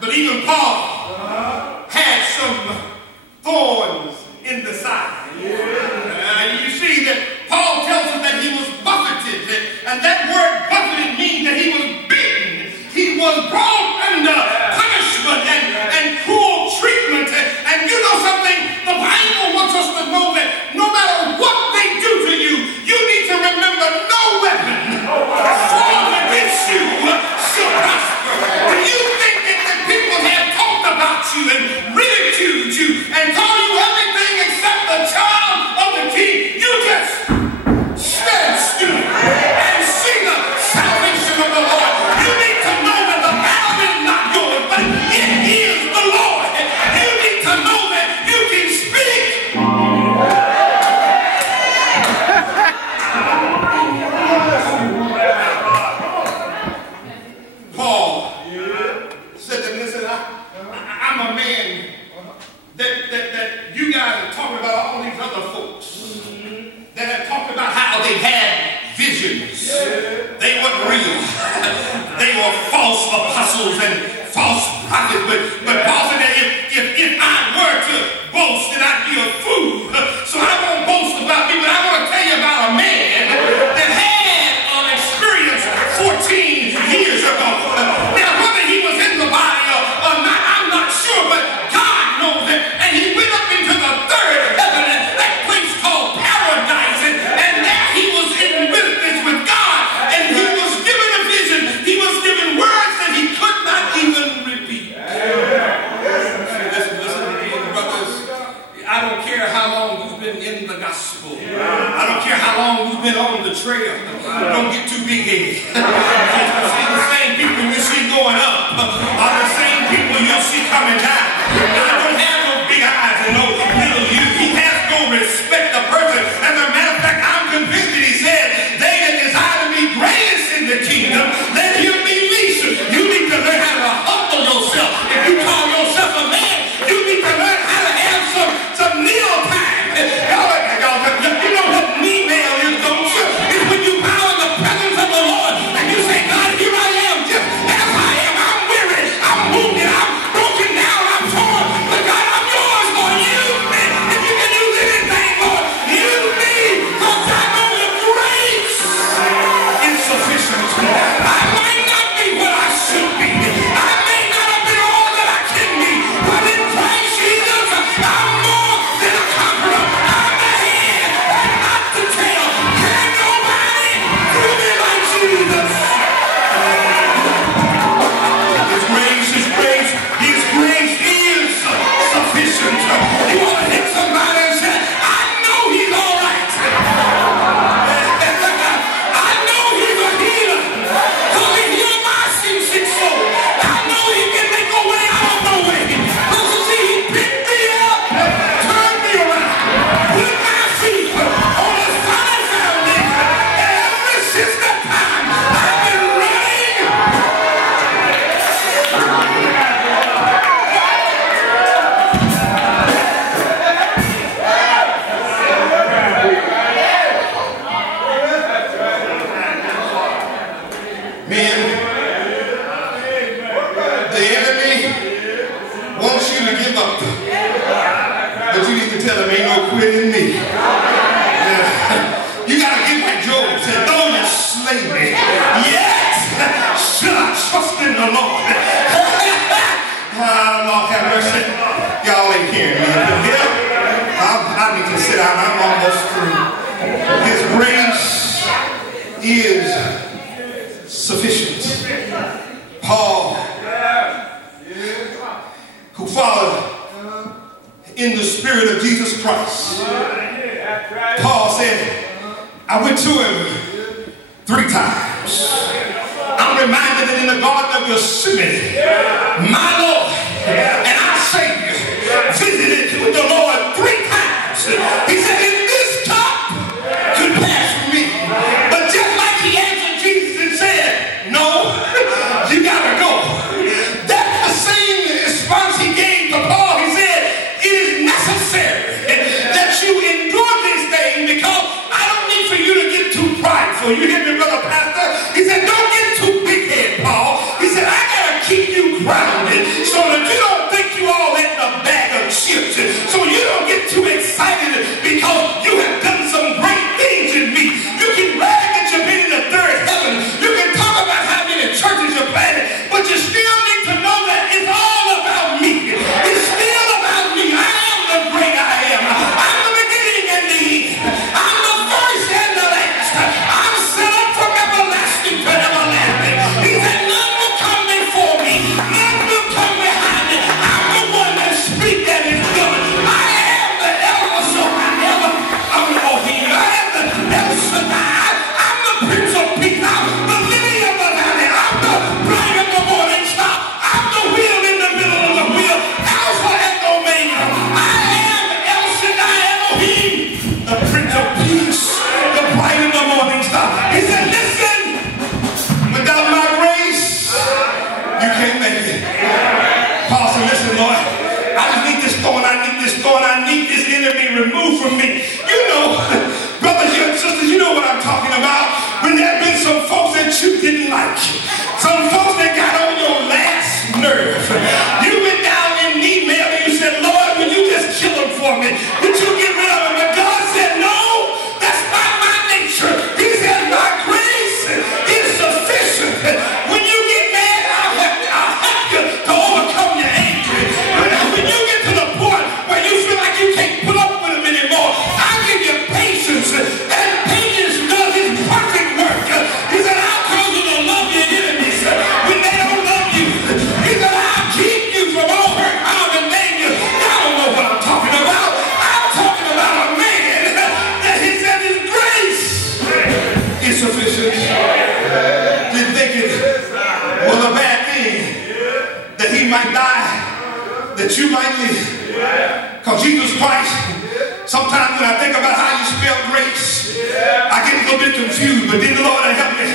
But even Paul had some thorns in the side. You see that Paul tells us that he was buffeted, and that word buffeted means that he was beaten. He was brought under punishment and cruel treatment. And you know something? The Bible wants us to know that no matter what they do to you, you need to remember no weapon formed against you shall prosper. When you think that people have talked about you and ridiculed you and called you everything except the child of the king, you just stand still and see the salvation of the Lord. You need to know that the battle is not yours, but it is the Lord. You need to know that you can speak. Paul said that, listen, I'm a man that you guys are talking about all these other folks that have talked about how they had visions. They weren't real. They were false apostles and false prophets. But Paul said that if I were to boast, then I'd be a fool. So I won't boast about me, but I want to tell you about a man that had an experience 14 years ago. Now, whether he was in the body or not, I'm not sure, but God knows it. And he went up into the third heaven, that place called paradise, and there he was in witness with God, and he was given a vision. He was given words that he could not even repeat. Listen to me, brothers. I don't care how long you've been in the gospel. I don't care how long you've been on the trail. Don't get too big-headed. The same people you see going up are the same people you'll see coming down. I don't have no big eyes and no little you. He has no respect of person. As a matter of fact, I'm convinced that he said, they that desire to be greatest in the kingdom, let him be least. You need to learn how to humble yourself. If you call yourself a man, you need to learn how to have some kneel time. You know what knee nail is, don't you? It's when you bow in the presence of the Lord and you say, God, here I am, just as I am. I'm weary, I'm wounded, I'm broken down, I'm torn. But God, I'm yours, Lord. Use me. If you can use anything, Lord, use me. Because I know your grace is sufficient. I might not be what I should be. I may not have been all that I can be. But in Christ Jesus, I'm more than a conqueror. I'm the head and not the tail. Can nobody do me like Jesus? His grace is sufficient. You want to hit somebody and say, I know he's all right. I know he's a healer. Because he healed my sick soul. I know he can make a way out of no way. Because you see, he picked me up, turned me around, put my feet on a solid foundation. And ever since that time, I've been running. Men, the enemy wants you to give up. But you need to tell him, ain't no quit in me. You got to get like Job said, though you slay me, yet shall I trust in the Lord. Lord have mercy. Y'all ain't hearing me. I need to sit down. I'm almost through. His grace is sufficient. Paul, who followed in the spirit of Jesus Christ, Paul said, I went to him 3 times. I'm reminded that in the Garden of Gethsemane, my Lord and our Savior visited with the Lord 3 times. He said, if this cup could pass from me. But just like he answered Jesus and said, no, you gotta go. That's the same response he gave to Paul. He said, it is necessary that you endure this thing because I don't need for you to get too prideful. prideful. You hear me, brother pastor? He said, don't get too big-headed, Paul. He said, I got to keep you grounded so that you don't think you all in a bag of chips. So you don't get too excited because you have done some great things in me. You can brag that you've been in the third heaven. You can talk about how many churches you've planted, but you still need to know that it's all about me. It's still about me. I am the great I am. I'm the beginning and the end. I'm the first and the last. I'm set up from everlasting to everlasting. He said, none will come before me. None will come behind me. I'm the one that speaks that is good. I am the ever so I ever. I'm the Elohim. I am the El Shaddai. I'm the Prince of Peace. I'm the lily of the valley. I'm the bright of the morning star. I'm the wheel in the middle of the wheel. Alpha and Omega. I am El Shaddai Elohim, the Prince of Peace, the bright of the morning star. He said, listen, without my grace, you can't make it. Paul said, listen, Lord, I just need this thorn. I need this thorn. I need this enemy removed from me. You know, brothers and sisters, you know what I'm talking about. When there have been some folks that you didn't like, some folks that got on your last nerve. You went down in an email and you said, Lord, will you just kill them for me? Would you get rid of them? But God said, no, that's not my nature. He said, my grace is sufficient. When you get mad, I'll help you to overcome your anger. When you get to the point where you feel like you can't put up with them anymore, I'll give you patience. And patience does its perfect work. He said, I'll cause you to love your enemies when they don't love you. He said, I'll keep you from all hurt, harm, and danger. Y'all don't know what I'm talking about. I'm talking about a man that he said his grace is sufficient. Didn't think it was a bad thing that he might die, that you might live. Because Jesus Christ, sometimes when I think about how you spell grace, I get a little bit confused, but then the Lord help me.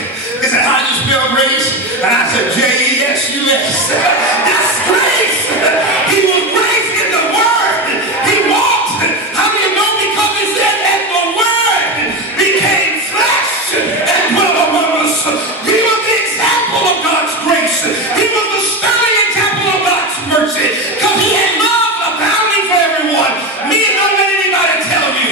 He said, how do you spell grace? And I said, J-E-S-U-S. That's grace. He was grace in the Word. He walked. How do you know? Because he said that the Word became flesh and dwelt among us. He was the example of God's grace. He was the sterling example of God's mercy. Because he had love abounding for everyone. Me, don't let anybody tell you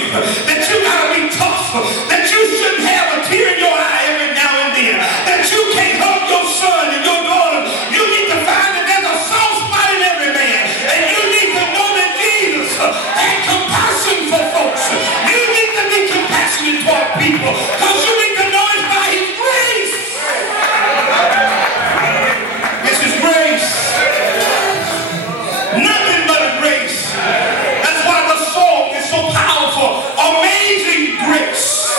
that you gotta be tough, that you shouldn't have a tear in your eye every now and then, that you can't hug your son and your daughter. You need to find that there's a soft spot in every man, and you need to know that Jesus had compassion for folks. You need to be compassionate toward people, because you need to know it's by his grace. It's his grace. Nothing but a grace. That's why the song is so powerful. Amazing grace.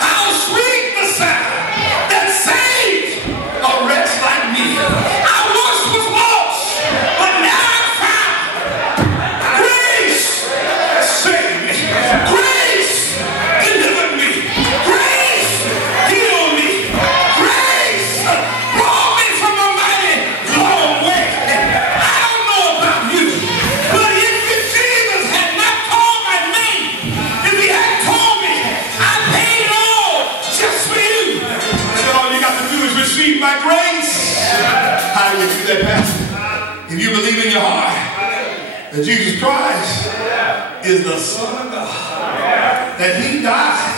How sweet the sound that saved a wretch like me. I once was lost, but now I'm found. Grace saved me. Grace delivered me. Grace healed me. Grace brought me from a mighty long way. I don't know about you, but if Jesus had not called my name, if he had told me, I paid it all just for you. So all you got to do is receive my grace. How do you do that, Pastor? If you believe in your heart that Jesus Christ is the Son of God, that he died